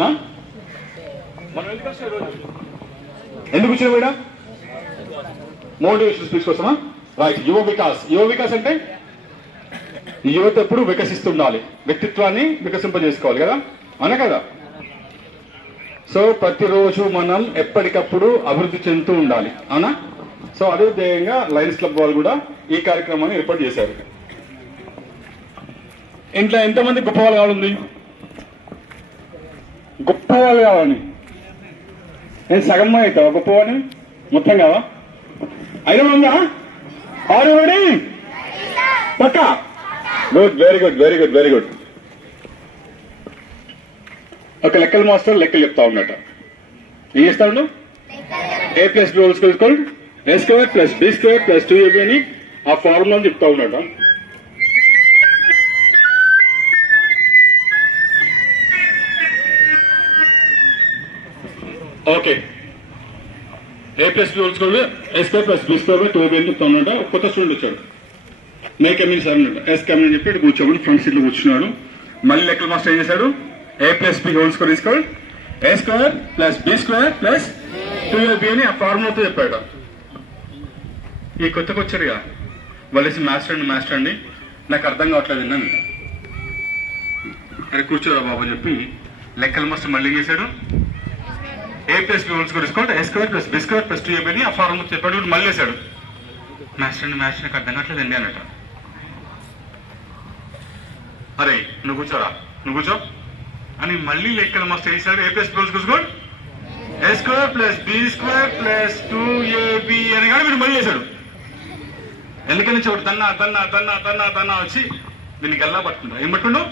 ఎందుకు వచ్చాం ఈరోజు? ఎందుకు వచ్చినావు ఇక్కడ మోటివేషన్ స్పీచ్ కోసమా? రైట్ యువ వికాస్. యువ వికాస్ అంటే? యువత ఎప్పుడు వికసిస్తుండాలి. వ్యక్తిత్వాన్ని వికసింపజేసుకోవాలి కదా? అవునా కదా? సో ప్రతిరోజు మనం ఎప్పటికప్పుడు అభివృద్ధి చెందుతూ ఉండాలి. అవునా సో అదే ధ్యేయంగా లయన్స్ క్లబ్ వాళ్ళు కూడా ఈ కార్యక్రమాన్ని ఏర్పాటు చేశారు. ఇంట్లో ఎంతమంది గొప్ప వాళ్ళు కావాలి గొప్పవాళ్ళు కావాలని. నేను సగం అవుతావా గొప్పవాడిని మొత్తం కావా? ఐదు ఉందా ఆరు వాడి పక్క. Good very good very good very good ఒక లెక్కల మాస్టర్ లెక్కలు చెప్తా ఉన్నట. ఏం చేస్తాడు A plus B whole square equal A square plus B square plus two ఏబీని అని ఆ ఫార్ములా చెప్తా ఉన్నట. Okay. A plus B whole square square plus B square two B అని చెప్తా కొత్త స్టూడెంట్ వచ్చాడు. మే కమిన్ సార్ అన్నాడు. ఎస్ కమిన్ అని చెప్పి కూర్చోమని ఫ్రంట్ సీట్లో కూర్చున్నాడు. మళ్ళీ లెక్కల మాస్టర్ ఏం చేశాడు? A plus B whole square తీసుకోండి A square plus B square plus two B అని ఆ ఫార్ములాతో చెప్పాడు. ఈ కొత్తకు వచ్చారుగా. వాళ్ళేసి మాస్టర్ అండి మాస్టర్ అండి. నాకు అర్థం కావట్లేదు విన్నాను. అరే కూర్చోరా బాబు చెప్పి లెక్కల మాస్టర్ మళ్ళీ చేశాడు? A plus B whole square తీసుకోవాలి A square plus B square plus two అని ఆ ఫార్ములా చెప్పాడు వీడు మళ్ళీ వేశాడు మాస్టర్ మాస్టర్ నాకు అర్థం కావట్లేదండి అన్నట్టు. అరే నువ్వు కూర్చోరా? నువ్వు కూర్చో. అని మళ్ళీ లెక్కలు మస్తు వేసాడు ఏ ప్లస్ ప్లస్ కూర్చోడు A square plus B square plus two AB అని కానీ వీడు మళ్ళీ వేశాడు ఎందుకని నుంచి ఒకటి దన్నా దన్నా దన్నా దన్నా దన్నా వచ్చి దీనికి ఎలా పట్టుకుంటా ఏం పట్టుకుండు